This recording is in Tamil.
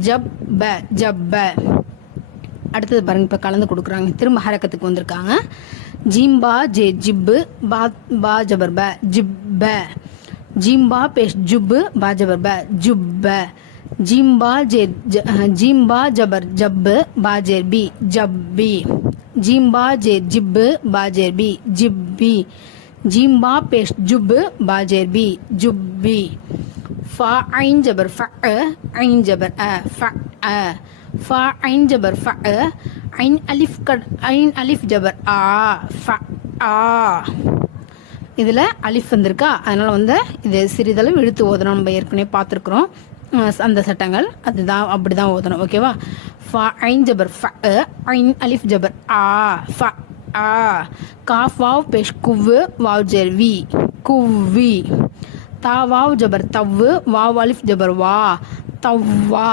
ஜப் ப ஜப் ப. அடுத்தது பாருங்க இப்போ கலந்து கொடுக்குறாங்க. திரும்ப ஹரக்கத்துக்கு வந்திருக்காங்க. ஜிம்பா ஜே ஜிப்பு பா பா ஜபர் ப ஜிப்ப ஜிம்பா பேஷ் ஜுப்பு பா ஜபர் ப ஜுப்ப ஜிம்பா ஜே ஜ- ஜீம்பா ஜபர் ஜப்பு பாஜேர் பி ஜப்பி ஜிம்பா ஜே ஜிப்பு பாஜேர் பி ஜிப்பி ஜிம்பா பேஷ் ஜுப்பு பாஜேர் பி ஜுப்பி ஃபா ஐன் ஜபர் ஃப ஐன் ஜபர் அ ஃப அ ஃபா ஐன் ஜபர் ஃப ஐன் அலிஃப் கட் ஐன் அலிஃப் ஜபர் ஆ ஃப ஆ இதில் அலிஃப் வந்திருக்கா? அதனால் வந்து இது சிறிதளவு இழுத்து ஓதணும். நம்ம ஏற்கனவே பார்த்துருக்குறோம். அந்த சட்டங்கள். அதுதான் அப்படி தான் ஓதணும் ஓகேவா ஃபா ஐன் ஜபர் ஃப ஐன் அலிஃப் ஜபர் ஆ ஃப ஆ காஃப் வாவ் பெஷ் குவ்வு வாவ் ஜெர் வி குவ்வி தா வாவ் ஜபர் தவ்வு வாவ் அலிஃப் ஜபர் வா. தவ்வா